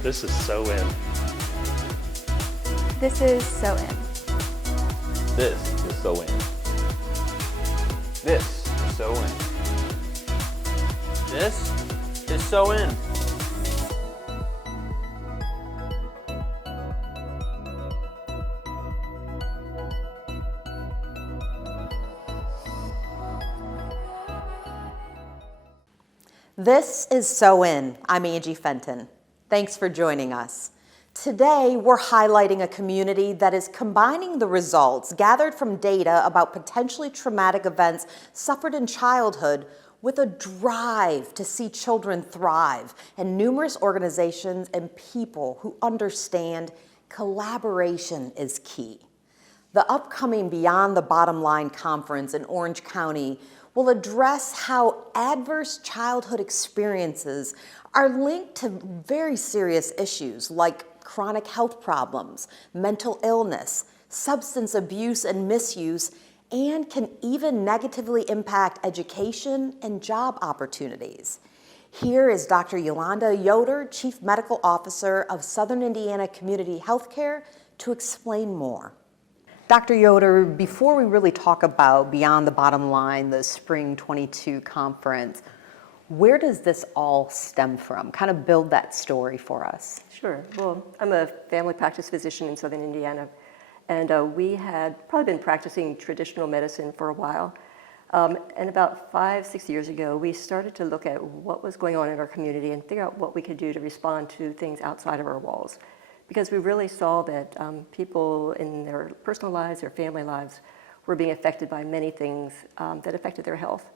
This is SoIN. This is SoIN. This is SoIN. This is SoIN. This is SoIN. This is SoIN. I'm Angie Fenton. Thanks for joining us. Today, we're highlighting a community that is combining the results gathered from data about potentially traumatic events suffered in childhood with a drive to see children thrive, and numerous organizations and people who understand collaboration is key. The upcoming Beyond the Bottomline conference in Orange County will address how adverse childhood experiences are linked to very serious issues like chronic health problems, mental illness, substance abuse and misuse, and can even negatively impact education and job opportunities. Here is Dr. Yolanda Yoder, Chief Medical Officer of Southern Indiana Community Healthcare, to explain more. Dr. Yoder, before we really talk about Beyond the Bottomline, the Spring 22 conference, where does this all stem from? Kind of build that story for us. Sure. Well, I'm a family practice physician in Southern Indiana, and we had probably been practicing traditional medicine for a while. And about 5-6 years ago, we started to look at what was going on in our community and figure out what we could do to respond to things outside of our walls. Because we really saw that people in their personal lives, their family lives, were being affected by many things that affected their health.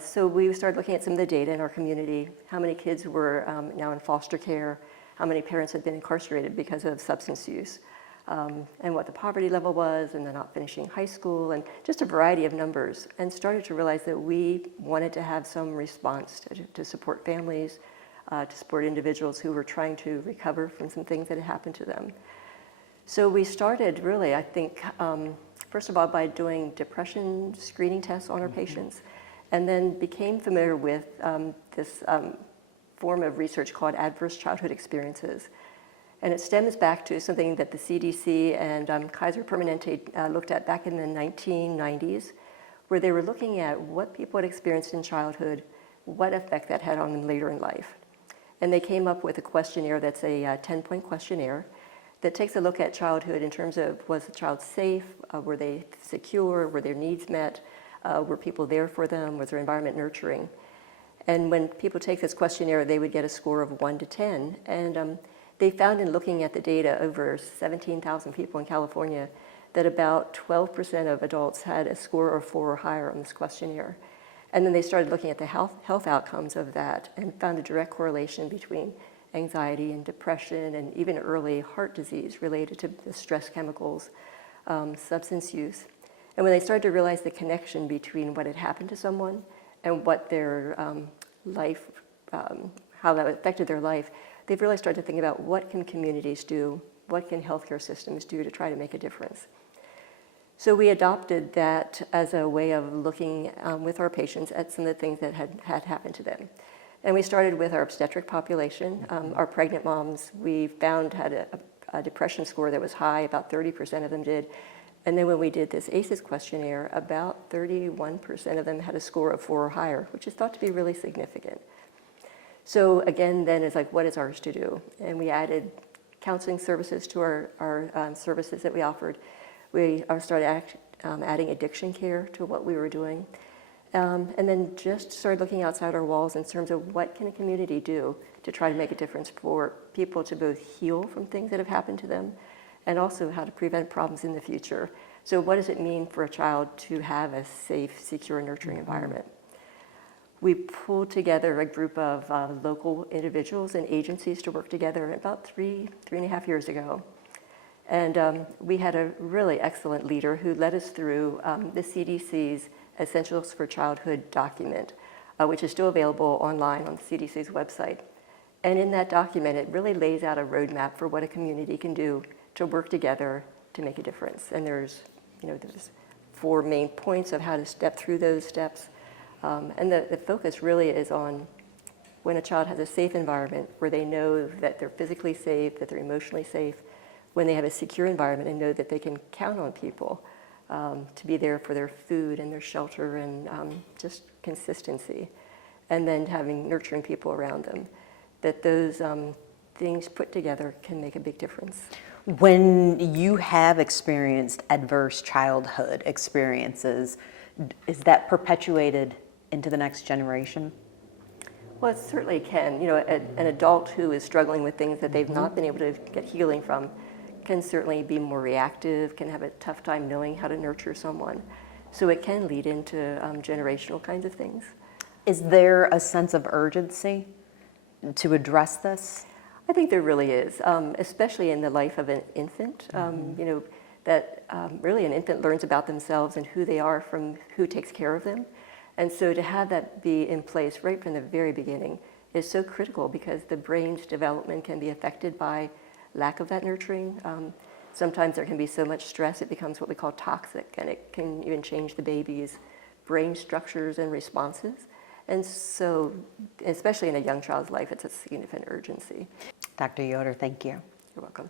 So we started looking at some of the data in our community, how many kids were now in foster care, how many parents had been incarcerated because of substance use, and what the poverty level was, and they're not finishing high school, and just a variety of numbers, and started to realize that we wanted to have some response to support families, to support individuals who were trying to recover from some things that had happened to them. So we started really, I think, first of all, by doing depression screening tests on our patients, and then became familiar with this form of research called adverse childhood experiences. And it stems back to something that the CDC and Kaiser Permanente looked at back in the 1990s, where they were looking at what people had experienced in childhood, what effect that had on them later in life. And they came up with a questionnaire that's a 10-point questionnaire that takes a look at childhood in terms of, was the child safe, were they secure, were their needs met, were people there for them, was their environment nurturing? And when people take this questionnaire, they would get a score of 1 to 10. And they found in looking at the data over 17,000 people in California that about 12% of adults had a score of 4 or higher on this questionnaire. And then they started looking at the health outcomes of that and found a direct correlation between anxiety and depression and even early heart disease related to the stress chemicals, substance use. And when they started to realize the connection between what had happened to someone and what their life, how that affected their life, they've really started to think about what can communities do, what can healthcare systems do to try to make a difference. So we adopted that as a way of looking with our patients at some of the things that had happened to them. And we started with our obstetric population. Our pregnant moms, we found had a depression score that was high, about 30% of them did. And then when we did this ACEs questionnaire, about 31% of them had a score of 4 or higher, which is thought to be really significant. So again, then it's like, what is ours to do? And we added counseling services to our services that we offered. We started adding addiction care to what we were doing. And then just started looking outside our walls in terms of what can a community do to try to make a difference for people to both heal from things that have happened to them and also how to prevent problems in the future. So what does it mean for a child to have a safe, secure, nurturing environment? We pulled together a group of local individuals and agencies to work together about 3.5 years ago. And we had a really excellent leader who led us through the CDC's Essentials for Childhood document, which is still available online on the CDC's website. And in that document, it really lays out a roadmap for what a community can do to work together to make a difference. And there's 4 main points of how to step through those steps. And the focus really is on when a child has a safe environment where they know that they're physically safe, that they're emotionally safe, when they have a secure environment and know that they can count on people to be there for their food and their shelter and just consistency, and then having nurturing people around them, that those things put together can make a big difference. When you have experienced adverse childhood experiences, is that perpetuated into the next generation? Well, it certainly can. You know, an adult who is struggling with things that they've not been able to get healing from can certainly be more reactive, can have a tough time knowing how to nurture someone. So it can lead into generational kinds of things. Is there a sense of urgency to address this? I think there really is, especially in the life of an infant. You know, that really an infant learns about themselves and who they are from who takes care of them. And so to have that be in place right from the very beginning is so critical, because the brain's development can be affected by lack of that nurturing. Sometimes there can be so much stress it becomes what we call toxic, and it can even change the baby's brain structures and responses. And so, especially in a young child's life, it's a significant urgency. Dr. Yoder, thank you. You're welcome.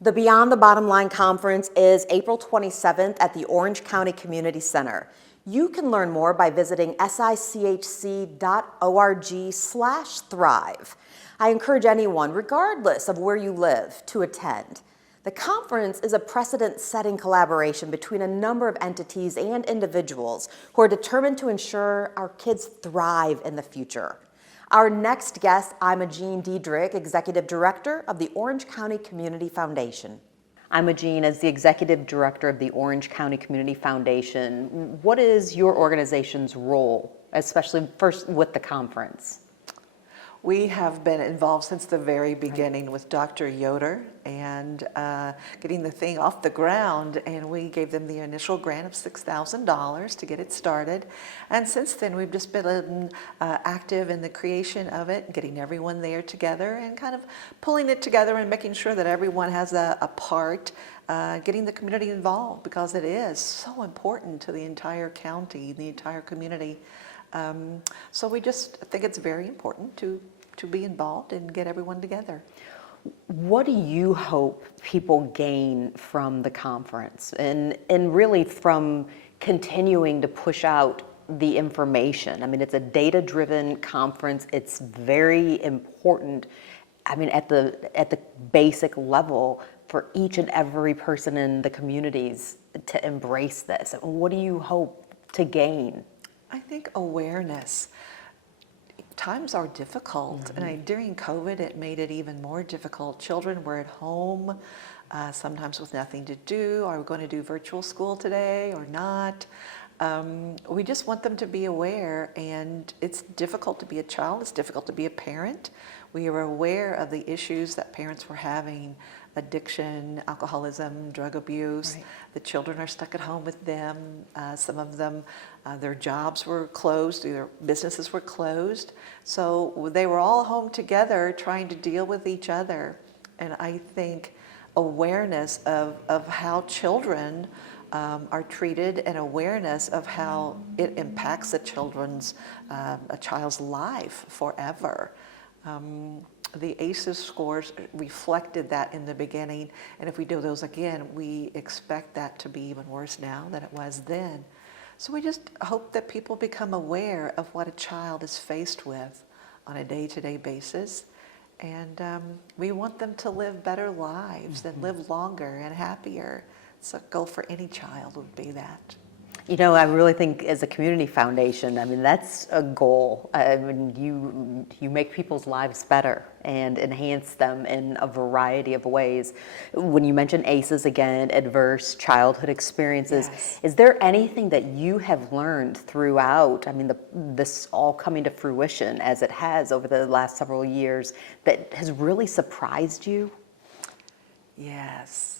The Beyond the Bottom Line Conference is April 27th at the Orange County Community Center. You can learn more by visiting sichc.org/thrive. I encourage anyone, regardless of where you live, to attend. The conference is a precedent-setting collaboration between a number of entities and individuals who are determined to ensure our kids thrive in the future. Our next guest, Imojean Dedrick, Executive Director of the Orange County Community Foundation. Imojean, as the Executive Director of the Orange County Community Foundation, what is your organization's role, especially first with the conference? We have been involved since the very beginning with Dr. Yoder and getting the thing off the ground, and we gave them the initial grant of $6,000 to get it started. And since then, we've just been active in the creation of it, getting everyone there together and kind of pulling it together and making sure that everyone has a part, getting the community involved, because it is so important to the entire county, the entire community. So we just think it's very important to be involved and get everyone together. What do you hope people gain from the conference and really from continuing to push out the information? I mean, it's a data-driven conference. It's very important, I mean, at the basic level for each and every person in the communities to embrace this. What do you hope to gain? I think awareness. Times are difficult, and during COVID, it made it even more difficult. Children were at home, sometimes with nothing to do. Are we going to do virtual school today or not? We just want them to be aware, and it's difficult to be a child. It's difficult to be a parent. We are aware of the issues that parents were having: addiction, alcoholism, drug abuse. Right. The children are stuck at home with them. Some of them, their jobs were closed, their businesses were closed. So they were all home together trying to deal with each other. And I think awareness of how children are treated, and awareness of how it impacts a child's life forever. The ACEs scores reflected that in the beginning, and if we do those again, we expect that to be even worse now than it was then. So we just hope that people become aware of what a child is faced with on a day-to-day basis, and we want them to live better lives and live longer and happier. So a goal for any child would be that. You know, I really think as a community foundation, I mean, that's a goal. I mean, you make people's lives better and enhance them in a variety of ways. When you mention ACEs again, adverse childhood experiences, yes. Is there anything that you have learned throughout, I mean, this all coming to fruition as it has over the last several years, that has really surprised you? Yes.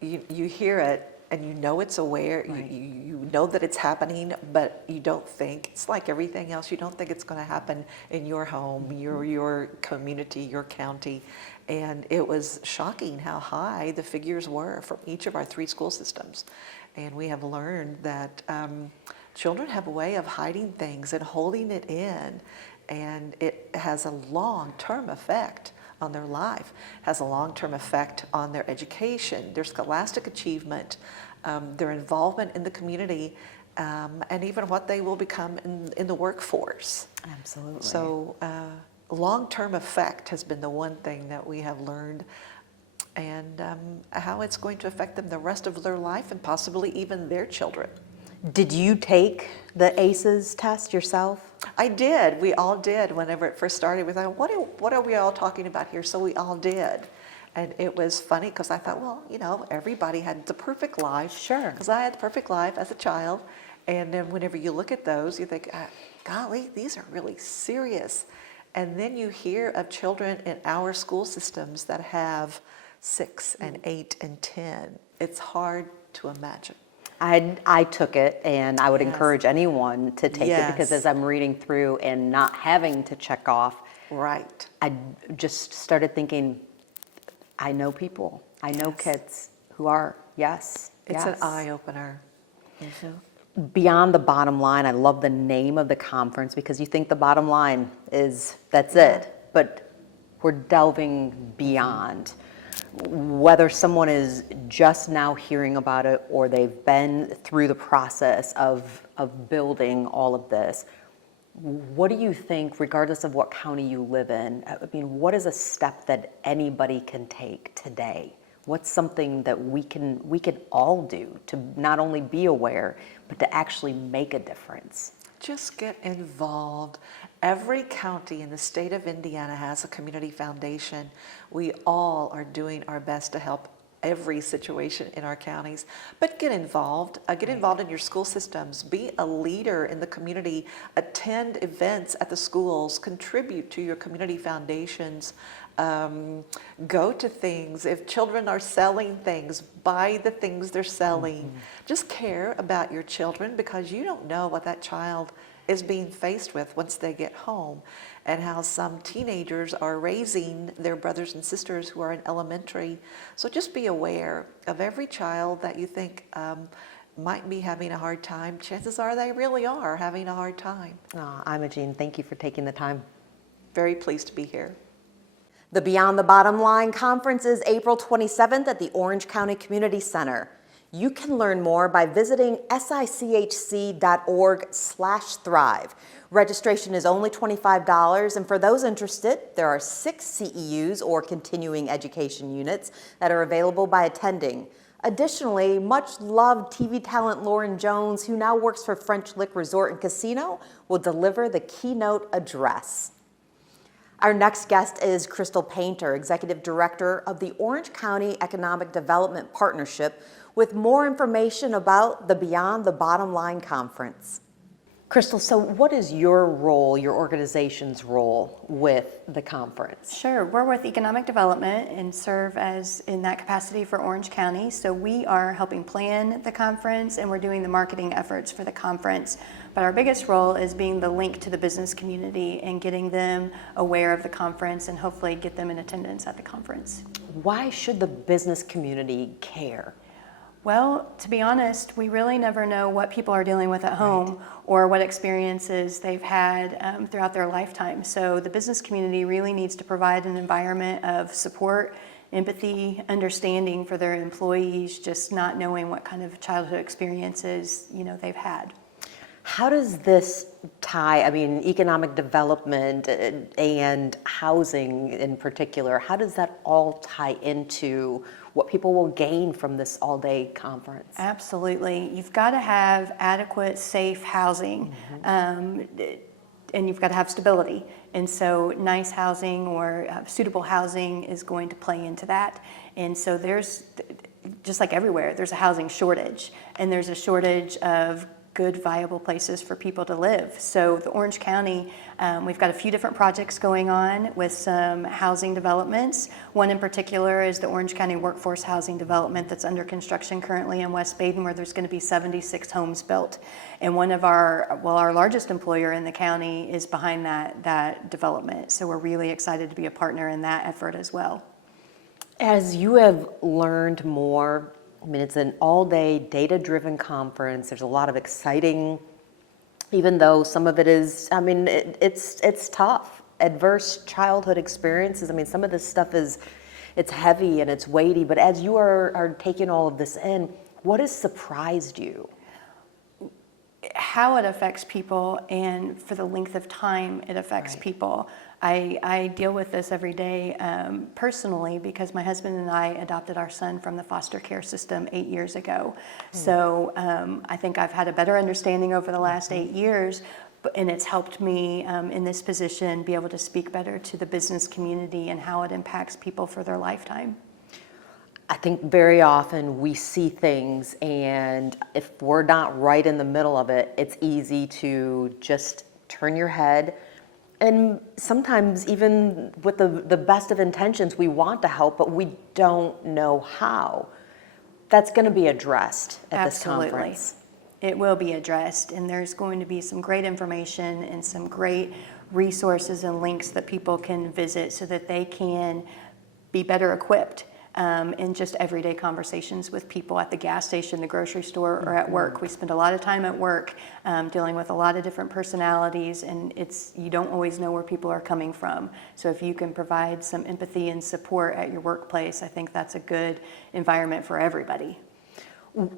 You hear it, and you know it's aware, right. you know that it's happening, but you don't think, it's like everything else, you don't think it's going to happen in your home, your community, your county. And it was shocking how high the figures were from each of our 3 school systems. And we have learned that children have a way of hiding things and holding it in. and it has a long-term effect on their life, has a long-term effect on their education, their scholastic achievement, their involvement in the community, and even what they will become in the workforce. Absolutely. So long-term effect has been the one thing that we have learned, and how it's going to affect them the rest of their life and possibly even their children. Did you take the ACEs test yourself? I did. We all did. Whenever it first started, we thought, what are we all talking about here? So we all did. And it was funny because I thought, well, you know, everybody had the perfect life. Sure. Because I had the perfect life as a child. And then whenever you look at those, you think, golly, these are really serious. And then you hear of children in our school systems that have 6 and 8 and 10. It's hard to imagine. I took it, and I would Yes. encourage anyone to take it, because Yes. as I'm reading through and not having to check off, Right. I just started thinking, I know people, I know Yes. kids who are, yes. It's yes. an eye-opener. Beyond the bottom line, I love the name of the conference, because you think the bottom line is, that's it, but we're delving beyond. Whether someone is just now hearing about it or they've been through the process of building all of this, what do you think, regardless of what county you live in, I mean, what is a step that anybody can take today? What's something that we can all do to not only be aware, but to actually make a difference? Just get involved. Every county in the state of Indiana has a community foundation. We all are doing our best to help every situation in our counties, but get involved. Get involved in your school systems. Be a leader in the community. Attend events at the schools. Contribute to your community foundations. Go to things. If children are selling things, buy the things they're selling. Just care about your children, because you don't know what that child is being faced with once they get home, and how some teenagers are raising their brothers and sisters who are in elementary. So just be aware of every child that you think might be having a hard time. Chances are they really are having a hard time. Imojean, thank you for taking the time. Very pleased to be here. The Beyond the Bottom Line Conference is April 27th at the Orange County Community Center. You can learn more by visiting sichc.org/thrive. Registration is only $25, and for those interested, there are 6 CEUs or continuing education units that are available by attending. Additionally, much-loved TV talent Lauren Jones, who now works for French Lick Resort and Casino, will deliver the keynote address. Our next guest is Kristal Painter, Executive Director of the Orange County Economic Development Partnership, with more information about the Beyond the Bottom Line Conference. Kristal, so what is your role, your organization's role with the conference? Sure, we're with Economic Development and serve as in that capacity for Orange County. So we are helping plan the conference, and we're doing the marketing efforts for the conference. But our biggest role is being the link to the business community and getting them aware of the conference and hopefully get them in attendance at the conference. Why should the business community care? Well, to be honest, we really never know what people are dealing with at home or what experiences they've had throughout their lifetime. So the business community really needs to provide an environment of support, empathy, understanding for their employees, just not knowing what kind of childhood experiences, they've had. How does this tie, economic development and housing in particular, how does that all tie into what people will gain from this all-day conference? Absolutely. You've got to have adequate, safe housing, and you've got to have stability. And so nice housing or suitable housing is going to play into that. And so there's, just like everywhere, there's a housing shortage, and there's a shortage of good, viable places for people to live. So the Orange County, we've got a few different projects going on with some housing developments. One in particular is the Orange County Workforce Housing Development that's under construction currently in West Baden, where there's going to be 76 homes built. And one of our largest employer in the county is behind that development. So we're really excited to be a partner in that effort as well. As you have learned more, it's an all-day data-driven conference. There's a lot of exciting even though some of it is, I mean, it's tough. Adverse childhood experiences, I mean, some of this stuff it's heavy and it's weighty, but as you are taking all of this in, what has surprised you? How it affects people and for the length of time it affects people. I deal with this every day personally because my husband and I adopted our son from the foster care system 8 years ago. So I think I've had a better understanding over the last 8 years, and it's helped me in this position be able to speak better to the business community and how it impacts people for their lifetime. I think very often we see things, and if we're not right in the middle of it, it's easy to just turn your head. And sometimes even with the best of intentions, we want to help, but we don't know how. That's going to be addressed at this conference. It will be addressed, and there's going to be some great information and some great resources and links that people can visit so that they can be better equipped in just everyday conversations with people at the gas station, the grocery store, or at work. We spend a lot of time at work dealing with a lot of different personalities, and you don't always know where people are coming from. So if you can provide some empathy and support at your workplace, I think that's a good environment for everybody.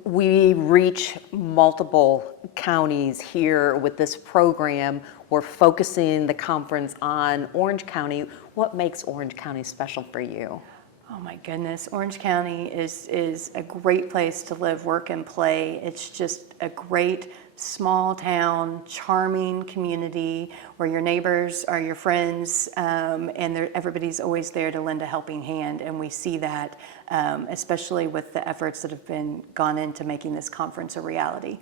We reach multiple counties here with this program. We're focusing the conference on Orange County. What makes Orange County special for you? Oh my goodness, Orange County is a great place to live, work, and play. It's just a great small town, charming community where your neighbors are your friends, and everybody's always there to lend a helping hand. And we see that, especially with the efforts that have gone into making this conference a reality.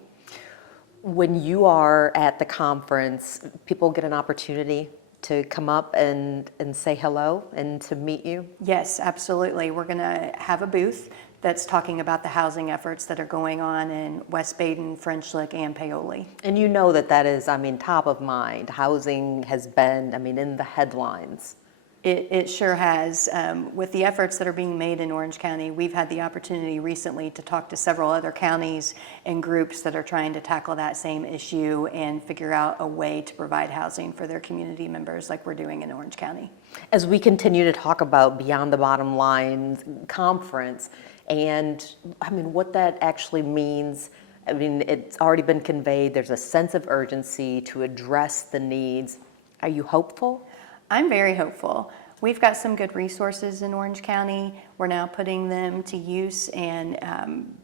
When you are at the conference, people get an opportunity to come up and say hello and to meet you? Yes, absolutely. We're going to have a booth that's talking about the housing efforts that are going on in West Baden, French Lick, and Paoli. And you know that is, I mean, top of mind. Housing has been, I mean, in the headlines. It sure has. With the efforts that are being made in Orange County, we've had the opportunity recently to talk to several other counties and groups that are trying to tackle that same issue and figure out a way to provide housing for their community members like we're doing in Orange County. As we continue to talk about Beyond the Bottom Line conference and, I mean, what that actually means, I mean, it's already been conveyed. There's a sense of urgency to address the needs. Are you hopeful? I'm very hopeful. We've got some good resources in Orange County. We're now putting them to use and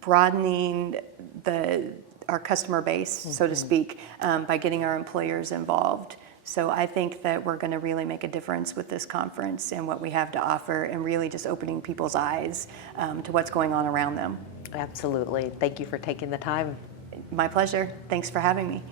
broadening our customer base, so to speak, by getting our employers involved. So I think that we're going to really make a difference with this conference and what we have to offer, and really just opening people's eyes to what's going on around them. Absolutely. Thank you for taking the time. My pleasure. Thanks for having me.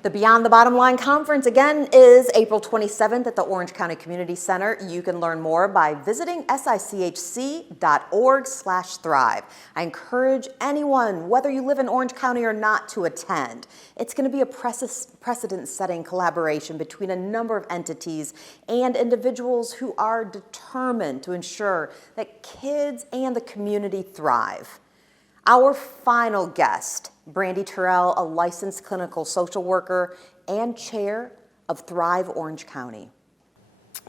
The Beyond the Bottom Line Conference, again, is April 27th at the Orange County Community Center. You can learn more by visiting sichc.org/thrive. I encourage anyone, whether you live in Orange County or not, to attend. It's going to be a precedent-setting collaboration between a number of entities and individuals who are determined to ensure that kids and the community thrive. Our final guest, Brandy Terrell, a licensed clinical social worker and chair of Thrive Orange County.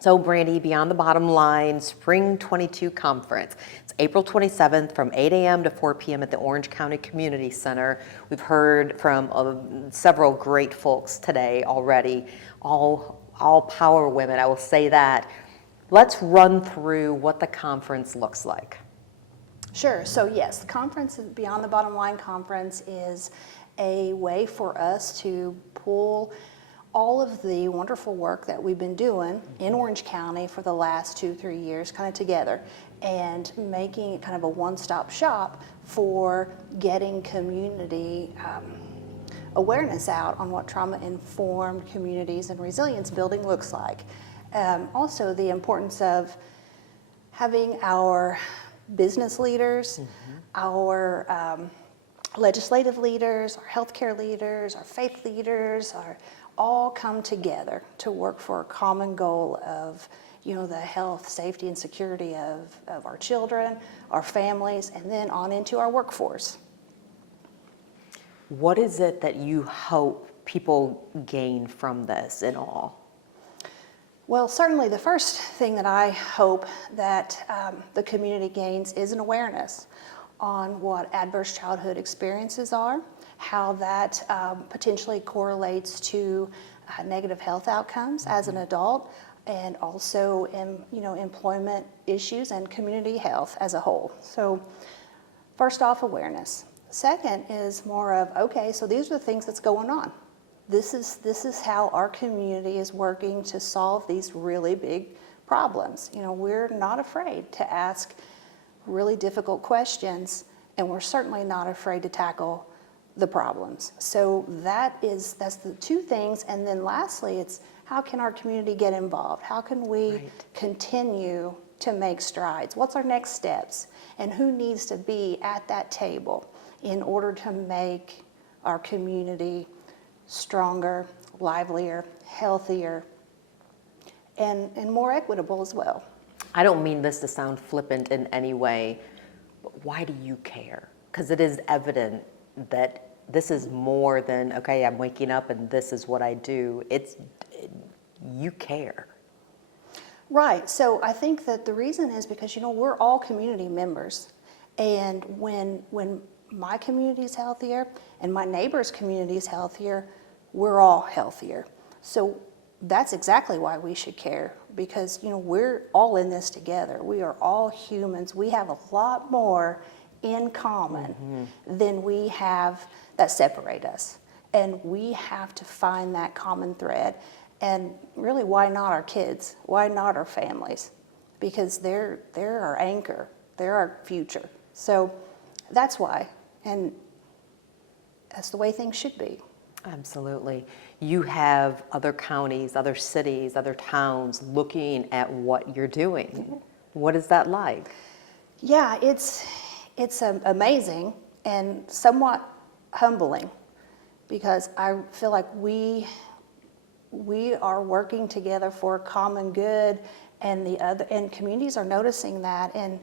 So Brandy, Beyond the Bottom Line Spring 22 Conference. It's April 27th from 8 a.m. to 4 p.m. at the Orange County Community Center. We've heard from several great folks today already, all power women, I will say that. Let's run through what the conference looks like. Sure. So yes, the conference, Beyond the Bottom Line Conference, is a way for us to pull all of the wonderful work that we've been doing in Orange County for the last 2-3 years kind of together and making it kind of a one-stop shop for getting community awareness out on what trauma-informed communities and resilience building looks like. Also, the importance of having our business leaders, our legislative leaders, our healthcare leaders, our faith leaders, all come together to work for a common goal of, the health, safety, and security of our children, our families, and then on into our workforce. What is it that you hope people gain from this in all? Well, certainly the first thing that I hope that the community gains is an awareness on what adverse childhood experiences are, how that potentially correlates to negative health outcomes as an adult, and also employment issues and community health as a whole. So first off, awareness. Second is more of, okay, so these are the things that's going on. This is how our community is working to solve these really big problems. We're not afraid to ask really difficult questions, and we're certainly not afraid to tackle the problems. So that's the two things. And then lastly, it's how can our community get involved? How can we continue to make strides? What's our next steps? And who needs to be at that table in order to make our community stronger, livelier, healthier, and more equitable as well? I don't mean this to sound flippant in any way, but why do you care? Because it is evident that this is more than, okay, I'm waking up and this is what I do. You care. Right. So I think that the reason is because, we're all community members. And when my community is healthier and my neighbor's community is healthier, we're all healthier. So that's exactly why we should care, because, we're all in this together. We are all humans. We have a lot more in common than we have that separate us. And we have to find that common thread. And really, why not our kids? Why not our families? Because they're our anchor. They're our future. So that's why. And that's the way things should be. Absolutely. You have other counties, other cities, other towns looking at what you're doing. What is that like? Yeah, it's amazing and somewhat humbling, because I feel like we are working together for a common good, and communities are noticing that, and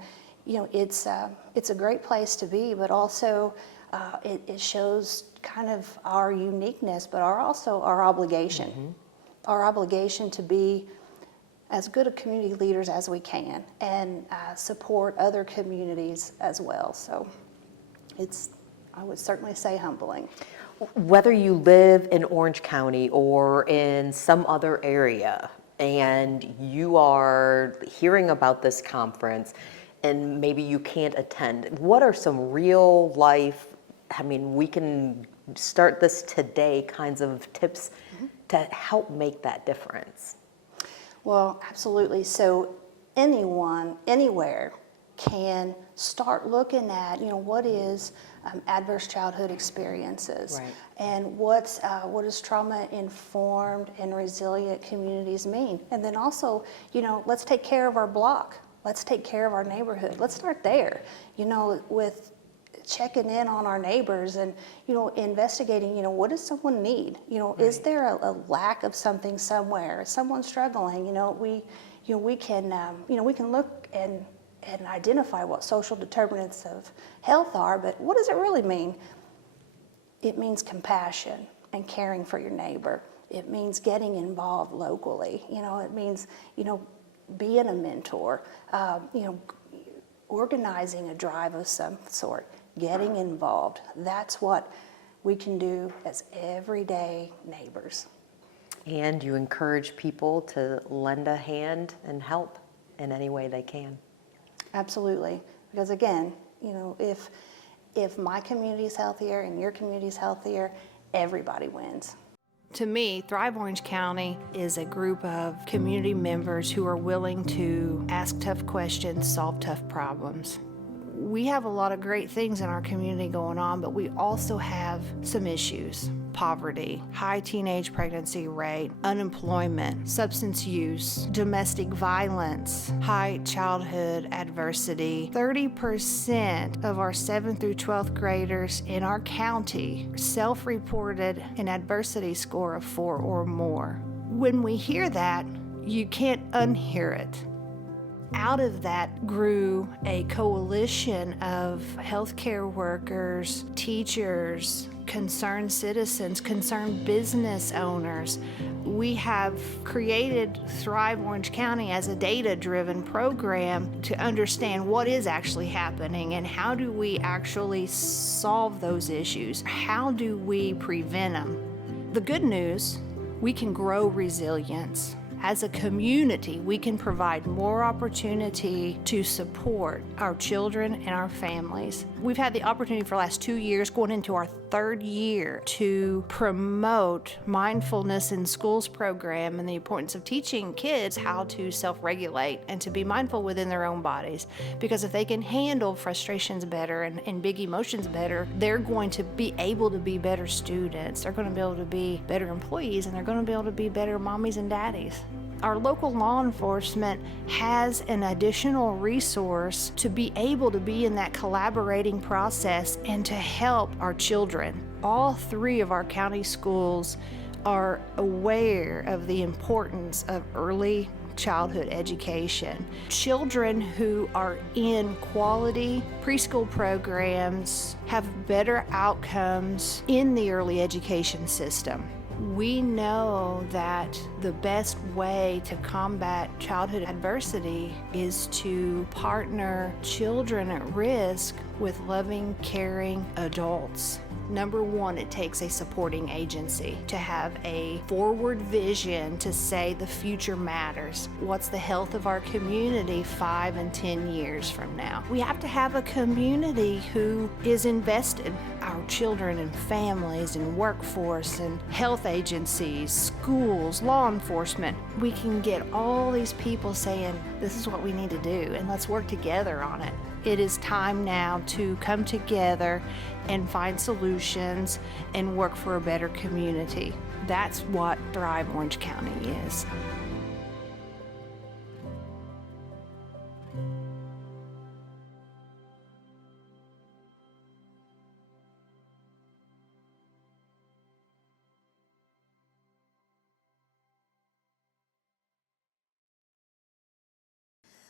it's a great place to be, but also it shows kind of our uniqueness, but also our obligation, our obligation to be as good of community leaders as we can, and support other communities as well. So I would certainly say, humbling. Whether you live in Orange County or in some other area and you are hearing about this conference and maybe you can't attend, what are some real life, we can start this today kinds of tips to help make that difference? Well, absolutely. So anyone, anywhere can start looking at, what is adverse childhood experiences, right, and what does trauma-informed and resilient communities mean? And then also, let's take care of our block. Let's take care of our neighborhood. Let's start there, with checking in on our neighbors and, investigating, what does someone need? Is there a lack of something somewhere? Is someone struggling? We can look and identify what social determinants of health are, but what does it really mean? It means compassion and caring for your neighbor. It means getting involved locally. It means, being a mentor, organizing a drive of some sort, getting involved. That's what we can do as everyday neighbors. And you encourage people to lend a hand and help in any way they can. Absolutely. Because again, if my community is healthier and your community is healthier, everybody wins. To me, Thrive Orange County is a group of community members who are willing to ask tough questions, solve tough problems. We have a lot of great things in our community going on, but we also have some issues. Poverty, high teenage pregnancy rate, unemployment, substance use, domestic violence, high childhood adversity. 30% of our 7th through 12th graders in our county self-reported an adversity score of 4 or more. When we hear that, you can't unhear it. Out of that grew a coalition of healthcare workers, teachers, concerned citizens, concerned business owners. We have created Thrive Orange County as a data-driven program to understand what is actually happening and how do we actually solve those issues. How do we prevent them? The good news, we can grow resilience. As a community, we can provide more opportunity to support our children and our families. We've had the opportunity for the last 2 years, going into our 3rd year, to promote mindfulness in schools program and the importance of teaching kids how to self-regulate and to be mindful within their own bodies. Because if they can handle frustrations better and big emotions better, they're going to be able to be better students. They're going to be able to be better employees, and they're going to be able to be better mommies and daddies. Our local law enforcement has an additional resource to be able to be in that collaborating process and to help our children. All 3 of our county schools are aware of the importance of early childhood education. Children who are in quality preschool programs have better outcomes in the early education system. We know that the best way to combat childhood adversity is to partner children at risk with loving, caring adults. Number 1, it takes a supporting agency to have a forward vision to say the future matters. What's the health of our community 5 and 10 years from now? We have to have a community who is invested. Our children and families and workforce and health agencies, schools, law enforcement. We can get all these people saying, this is what we need to do, and let's work together on it. It is time now to come together and find solutions and work for a better community. That's what Thrive Orange County is.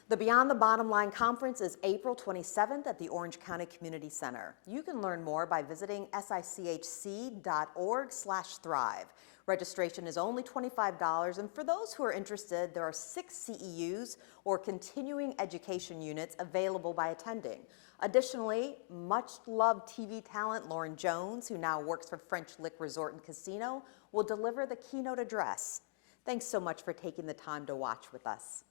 The Beyond the Bottom Line Conference is April 27th at the Orange County Community Center. You can learn more by visiting sichc.org/thrive. Registration is only $25, and for those who are interested, there are 6 CEUs or continuing education units available by attending. Additionally, much-loved TV talent Lauren Jones, who now works for French Lick Resort and Casino, will deliver the keynote address. Thanks so much for taking the time to watch with us.